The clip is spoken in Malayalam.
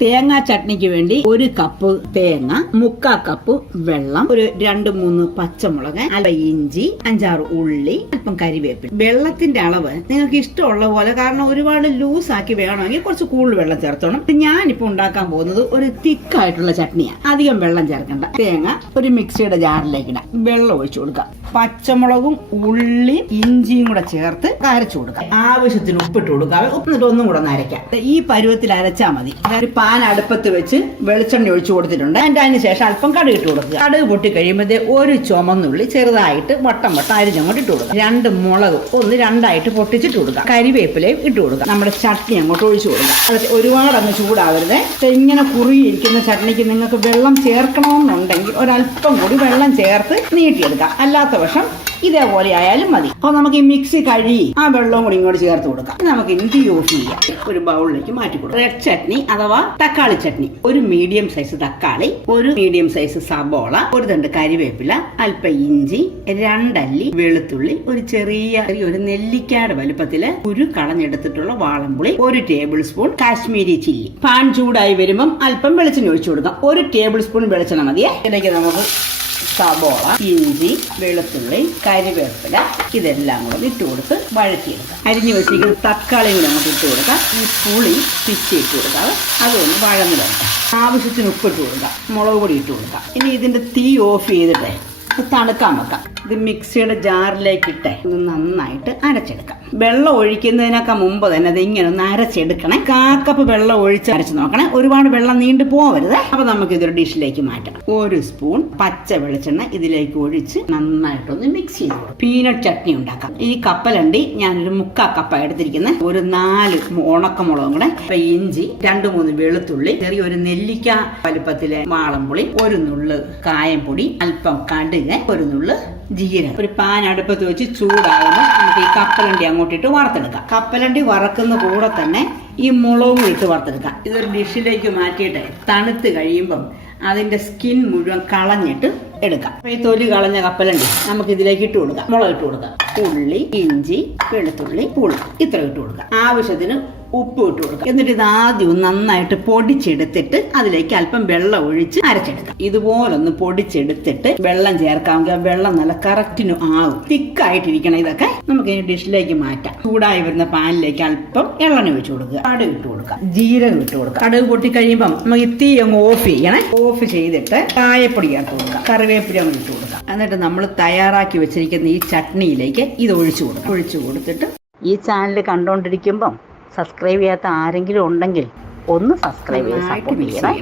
തേങ്ങാ ചട്നിക്ക് വേണ്ടി ഒരു കപ്പ് തേങ്ങ മുക്കാ കപ്പ് വെള്ളം ഒരു രണ്ട് മൂന്ന് പച്ചമുളക് അല്പ ഇഞ്ചി അഞ്ചാറ് ഉള്ളി അല്പം കരിവേപ്പില. വെള്ളത്തിന്റെ അളവ് നിങ്ങൾക്ക് ഇഷ്ടമുള്ള പോലെ കാരണം ഒരുപാട് ലൂസ് ആക്കി വേണമെങ്കിൽ കുറച്ച് കൂടുതൽ വെള്ളം ചേർത്തോണം. ഞാനിപ്പോ ഉണ്ടാക്കാൻ പോകുന്നത് ഒരു തിക്കായിട്ടുള്ള ചട്നിയാണ് അധികം വെള്ളം ചേർക്കണ്ട. തേങ്ങ ഒരു മിക്സിയുടെ ജാറിലേക്ക് ഇടാം. വെള്ളം ഒഴിച്ചു കൊടുക്കാം. പച്ചമുളകും ഉള്ളി ഇഞ്ചിയും കൂടെ ചേർത്ത് അരച്ചു കൊടുക്കാം ആവശ്യത്തിന് ഉപ്പിട്ട് കൊടുക്കാതെ ഉപ്പിട്ട് ഒന്നും കൂടെ ഒന്ന് അരയ്ക്കാം. ഈ പരുവത്തിൽ അരച്ചാൽ മതി. ഒരു പാൻ അടുപ്പത്ത് വെച്ച് വെളിച്ചെണ്ണ ഒഴിച്ചു കൊടുത്തിട്ടുണ്ട്. അതിന്റെ അതിന് ശേഷം അല്പം കടുക് ഇട്ട് കൊടുക്കുക. കടുക് പൊട്ടി കഴിയുമ്പോഴത്തേ ഒരു ചുമന്നുള്ളി ചെറുതായിട്ട് വട്ടം വട്ടം അരിഞ്ഞങ്ങോട്ട് ഇട്ട് കൊടുക്കുക. രണ്ട് മുളക് ഒന്ന് രണ്ടായിട്ട് പൊട്ടിച്ചിട്ട് കൊടുക്കുക. കരിവേപ്പിലയും ഇട്ട് കൊടുക്കുക. നമ്മുടെ ചട്നി അങ്ങോട്ട് ഒഴിച്ചു കൊടുക്കുക. അത് ഒരുപാട് അങ്ങ് ചൂടാവരുത് ഇങ്ങനെ കുറുകിയിരിക്കുന്ന ചട്നിക്ക് നിങ്ങൾക്ക് വെള്ളം ചേർക്കണമെന്നുണ്ടെങ്കിൽ ഒരല്പം കൂടി വെള്ളം ചേർത്ത് നീട്ടിയെടുക്കാം അല്ലാത്ത പക്ഷം ഇതേപോലെ ആയാലും മതി. അപ്പൊ നമുക്ക് ഈ മിക്സി കഴുകി ആ വെള്ളവും കൂടി ഇങ്ങോട്ട് ചേർത്ത് കൊടുക്കാം. നമുക്ക് ഇനി തീ ഓഫ് ചെയ്യാം? ഒരു ബൗളിലേക്ക് മാറ്റി കൊടുക്കാം. റെഡ് ചട്നി അഥവാ തക്കാളി ചട്നി ഒരു മീഡിയം സൈസ് തക്കാളി ഒരു മീഡിയം സൈസ് സബോള ഒരു തണ്ട് കരിവേപ്പില അല്പ ഇഞ്ചി രണ്ടല്ലി വെളുത്തുള്ളി ഒരു ചെറിയ ചെറിയ ഒരു നെല്ലിക്കാട് വലുപ്പത്തിൽ ഒരു കളഞ്ഞെടുത്തിട്ടുള്ള വാളംപുളി ഒരു tablespoon Kashmiri chilli. Pan ചൂടായി വരുമ്പം അല്പം വെളിച്ചെണ്ണ ഒഴിച്ചു കൊടുക്കാം. ഒരു ടേബിൾ സ്പൂൺ വെളിച്ചെണ്ണ മതിയെ. ഇതിലേക്ക് നമുക്ക് സബോള ഇഞ്ചി വെളുത്തുള്ളി കരിവേപ്പില ഇതെല്ലാം കൂടെ ഇട്ട് കൊടുത്ത് വഴറ്റിയെടുക്കാം. അരിഞ്ഞു വെച്ചിരിക്കുന്ന തക്കാളി കൂടെ നമുക്ക് ഇട്ട് കൊടുക്കാം. ഈ പുളി പിച്ചി ഇട്ട് കൊടുക്കാം. അതൊന്ന് വഴന്നു വരട്ടെ. ആവശ്യത്തിന് ഉപ്പിട്ട് കൊടുക്കാം. മുളക് പൊടി ഇട്ട് കൊടുക്കാം. ഇനി ഇതിന്റെ തീ ഓഫ് ചെയ്തിട്ട് തണുക്കാൻ വെക്കാം ഇത് മിക്സിയുടെ ജാറിലേക്ക് ഇട്ട് ഇത് നന്നായിട്ട് അരച്ചെടുക്കാം. വെള്ളം ഒഴിക്കുന്നതിനൊക്കെ മുമ്പ് തന്നെ ഇത് ഇങ്ങനെ ഒന്ന് അരച്ചെടുക്കണേ. കാക്കപ്പ് വെള്ളം ഒഴിച്ച് അരച്ച് നോക്കണേ. ഒരുപാട് വെള്ളം നീണ്ടു പോവരുത്. അപ്പൊ നമുക്ക് ഇതൊരു ഡിഷിലേക്ക് മാറ്റാം. ഒരു സ്പൂൺ പച്ച വെളിച്ചെണ്ണ ഇതിലേക്ക് ഒഴിച്ച് നന്നായിട്ടൊന്ന് മിക്സ് ചെയ്ത് കൊടുക്കും. പീനട്ട് ചട്നി ഉണ്ടാക്കാം. ഈ കപ്പലണ്ടി ഞാനൊരു മുക്കാ കപ്പ എടുത്തിരിക്കുന്നത് ഒരു നാല് ഉണക്കമുളകും കൂടെ ഇഞ്ചി രണ്ട് മൂന്ന് വെളുത്തുള്ളി ചെറിയൊരു നെല്ലിക്ക വലുപ്പത്തിലെ വാളംപുളി ഒരു നുള്ള് കായംപൊടി അല്പം കടുക് ഒരു നുള്ള് ജീരകം. ഒരു പാൻ അടുപ്പത്ത് വെച്ച് ചൂടാകുമ്പോൾ നമുക്ക് ഈ കപ്പലണ്ടി അങ്ങോട്ടിട്ട് വറുത്തെടുക്കാം. കപ്പലണ്ടി വറക്കുന്ന കൂടെ തന്നെ ഈ മുളകും ഇട്ട് വറുത്തെടുക്കാം. ഇതൊരു ഡിഷിലേക്ക് മാറ്റിയിട്ട് തണുത്ത് കഴിയുമ്പം അതിന്റെ സ്കിൻ മുഴുവൻ കളഞ്ഞിട്ട് എടുക്കാം. ഈ തൊലി കളഞ്ഞ കപ്പലുണ്ട് നമുക്ക് ഇതിലേക്ക് ഇട്ട് കൊടുക്കാം. മുളക് ഇട്ട് കൊടുക്കാം. ഉള്ളി ഇഞ്ചി വെളുത്തുള്ളി പുളി ഇത്ര ഇട്ട് കൊടുക്കാം. ആവശ്യത്തിന് ഉപ്പ് ഇട്ട് കൊടുക്കാം. എന്നിട്ട് ഇത് ആദ്യം നന്നായിട്ട് പൊടിച്ചെടുത്തിട്ട് അതിലേക്ക് അല്പം വെള്ളം ഒഴിച്ച് അരച്ചെടുക്കാം. ഇതുപോലൊന്ന് പൊടിച്ചെടുത്തിട്ട് വെള്ളം ചേർക്കാമെങ്കിൽ വെള്ളം നല്ല കറക്റ്റിന് ആവും. തിക്കായിട്ടിരിക്കണം ഇതൊക്കെ. നമുക്ക് ഇനി ഡിഷിലേക്ക് മാറ്റാം. ചൂടായി വരുന്ന പാനിലേക്ക് അല്പം എള്ളെണ്ണ ഒഴിച്ചു കൊടുക്കുക. കടുക് ഇട്ട് കൊടുക്കാം. ജീരകം ഇട്ട് കൊടുക്കാം. കടുക് പൊട്ടി കഴിയുമ്പം നമുക്ക് തീ അങ്ങ് ഓഫ് ചെയ്യണേ. ഓഫ് ചെയ്തിട്ട് കായപ്പൊടി ചേർത്ത് കൊടുക്കാം. കറിവേപ്പില അങ്ങ് ഇട്ട് കൊടുക്കാം എന്നിട്ട് നമ്മൾ തയ്യാറാക്കി വെച്ചിരിക്കുന്ന ഈ ചട്നിയിലേക്ക് ഇത് ഒഴിച്ചു കൊടുക്കാം ഒഴിച്ചു കൊടുത്തിട്ട് ഈ ചാനൽ കണ്ടുകൊണ്ടിരിക്കുമ്പം സബ്സ്ക്രൈബ് ചെയ്യാത്ത ആരെങ്കിലും ഉണ്ടെങ്കിൽ ഒന്ന് സബ്സ്ക്രൈബ് ചെയ്ത് സപ്പോർട്ട് ചെയ്യണം.